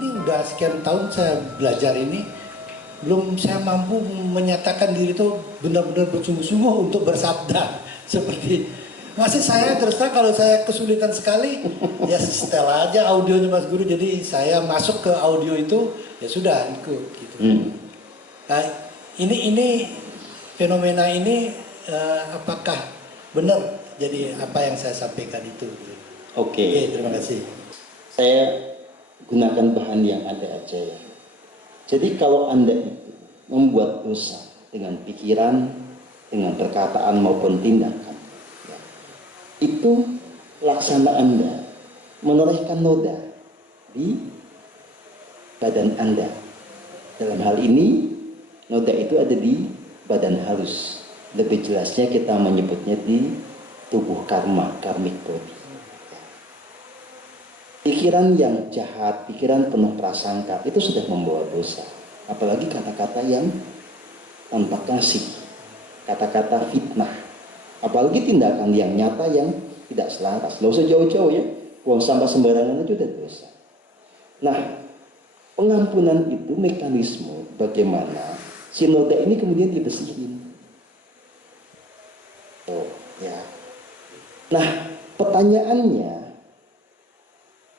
ini udah sekian tahun saya belajar ini, belum saya mampu menyatakan diri itu benar-benar bersungguh-sungguh untuk bersabda seperti masih saya terus terang kalau saya kesulitan sekali ya setel aja audionya Mas Guru, jadi saya masuk ke audio itu ya sudah ikut gitu. Nah, ini fenomena ini apakah benar jadi apa yang saya sampaikan itu? Oke, terima kasih. Saya gunakan bahan yang ada aja ya. Jadi kalau Anda itu membuat dosa dengan pikiran, dengan perkataan maupun tindakan, ya, itu laksana Anda menorehkan noda di badan Anda. Dalam hal ini, noda itu ada di badan halus. Lebih jelasnya kita menyebutnya di tubuh karma, karmic body. Pikiran yang jahat, pikiran penuh prasangka itu sudah membawa dosa. Apalagi kata-kata yang tanpa kasih, kata-kata fitnah, apalagi tindakan yang nyata yang tidak selaras. Gak usah jauh-jauh ya, buang sampah sembarangan itu udah dosa. Nah, pengampunan itu mekanisme bagaimana si noda ini kemudian dibersihin. Oh ya. Nah, pertanyaannya,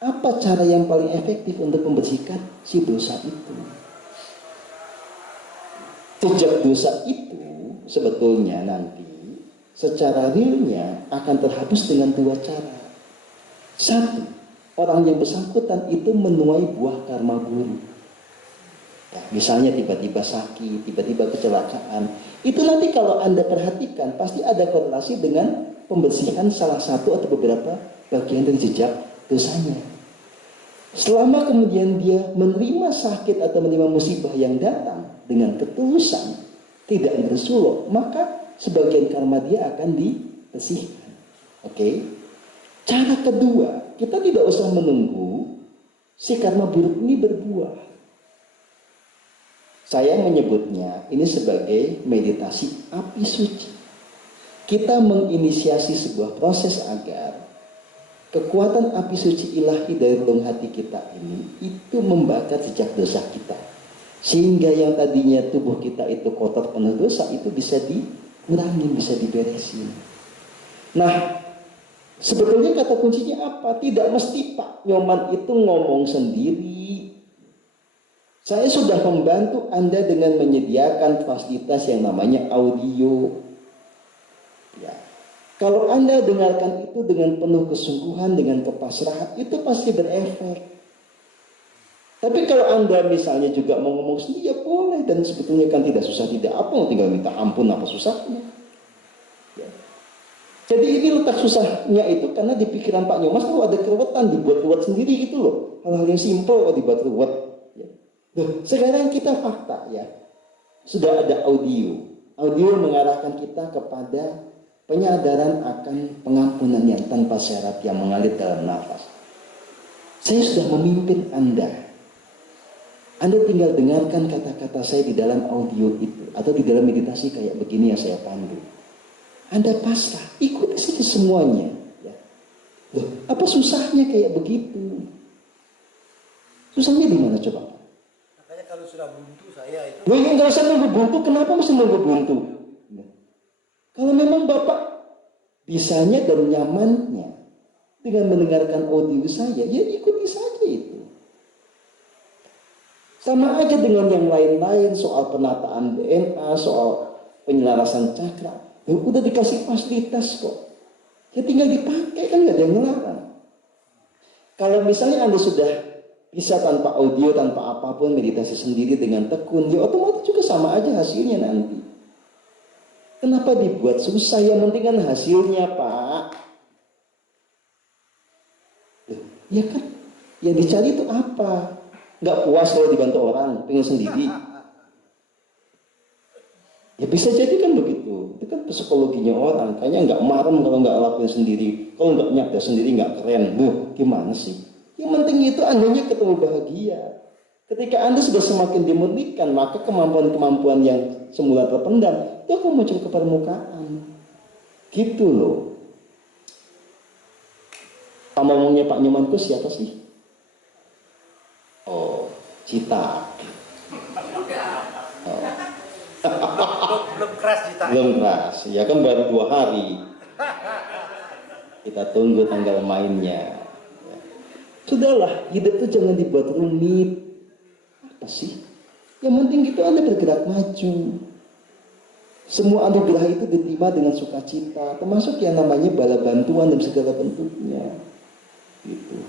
apa cara yang paling efektif untuk membersihkan si dosa itu? Jejak dosa itu sebetulnya nanti secara realnya akan terhapus dengan dua cara. Satu, orang yang bersangkutan itu menuai buah karma buruk. Ya, misalnya tiba-tiba sakit, tiba-tiba kecelakaan. Itu nanti kalau Anda perhatikan pasti ada korelasi dengan pembersihan salah satu atau beberapa bagian dari jejak dosanya. Selama kemudian dia menerima sakit atau menerima musibah yang datang dengan ketulusan, tidak bersuluk, maka sebagian karma dia akan dibersihkan. Oke? Cara kedua, kita tidak usah menunggu si karma buruk ini berbuah. Saya menyebutnya ini sebagai meditasi api suci. Kita menginisiasi sebuah proses agar kekuatan api suci ilahi dari relung hati kita ini itu membakar jejak dosa kita. Sehingga yang tadinya tubuh kita itu kotor penuh dosa itu bisa dikurangi, bisa diberesin. Nah, sebetulnya kata kuncinya apa? Tidak mesti Pak Nyoman itu ngomong sendiri. Saya sudah membantu Anda dengan menyediakan fasilitas yang namanya audio. Ya. Kalau Anda dengarkan itu dengan penuh kesungguhan, dengan kepasrahan, itu pasti berefek. Tapi kalau Anda misalnya juga mau ngomong sendiri, ya boleh. Dan sebetulnya kan tidak susah, tidak apa, tinggal minta ampun, apa susahnya. Ya. Jadi ini letak susahnya itu karena di pikiran Pak Nyomas kalau ada keruwetan, dibuat-buat sendiri gitu loh. Hal-hal yang simpel dibuat ruwet. Ya. Nah, sekarang kita fakta ya. Sudah ada audio. Audio mengarahkan kita kepada penyadaran akan pengampunan yang tanpa syarat yang mengalir dalam nafas. Saya sudah memimpin Anda. Anda tinggal dengarkan kata-kata saya di dalam audio itu atau di dalam meditasi kayak begini yang saya pandu. Anda pasrah, ikuti saja semuanya. Ya. Loh, apa susahnya kayak begitu? Susahnya di mana coba? Makanya kalau sudah buntu saya itu. Loh, nggak usah nunggu buntu. Kenapa mesti nunggu buntu? Kalau memang Bapak bisanya dan nyamannya dengan mendengarkan audio saya, ya ikuti saja itu. Sama aja dengan yang lain-lain soal penataan DNA, soal penyelarasan cakra. Ya, udah dikasih fasilitas kok. Ya tinggal dipakai, kan nggak ada yang ngelarang. Kalau misalnya Anda sudah bisa tanpa audio, tanpa apapun meditasi sendiri dengan tekun, ya otomatis juga sama aja hasilnya nanti. Kenapa dibuat susah? Yang penting kan hasilnya, Pak. Ya kan? Yang dicari itu apa? Nggak puas kalau dibantu orang, pengen sendiri. Ya bisa jadi kan begitu. Itu kan psikologinya orang. Kayaknya nggak marem kalau nggak lakuin sendiri. Kalau nggak nyabda sendiri nggak keren. Gimana sih? Yang penting itu Andanya ketemu bahagia. Ketika Anda sudah semakin dimurnikan, maka kemampuan-kemampuan yang semula terpendam itu akan muncul ke permukaan. Gitu loh. Ngomongnya Pak Nyoman itu siapa sih? Oh, cita. Oh. Belum keras Cita. Belum keras, ya kan baru 2 hari. Kita tunggu tanggal mainnya. Sudahlah, hidup itu jangan dibuat rumit. Apa sih? Yang penting itu Anda bergerak maju. Semua anugerah itu diterima dengan sukacita, termasuk yang namanya bala bantuan dan segala bentuknya. Gitu.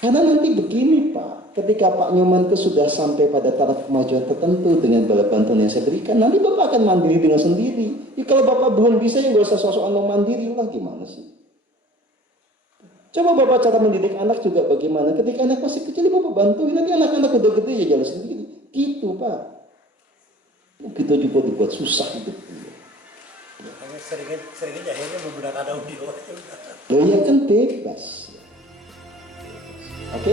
Karena nanti begini Pak, ketika Pak Nyoman itu sudah sampai pada taraf kemajuan tertentu dengan bala bantuan yang saya berikan, nanti Bapak akan mandiri dengan sendiri. Ya, kalau Bapak belum bisa, ya nggak usah sok-sokan mau mandiri lah, gimana sih? Coba Bapak cara mendidik anak juga bagaimana. Ketika anak masih kecil, Bapak bantuin, nanti anak-anak udah gede ya jalan sendiri. Gitu Pak. Kita juga dibuat susah gitu. Seringnya akhirnya menggunakan audio. Loh ya kan bebas. Oke?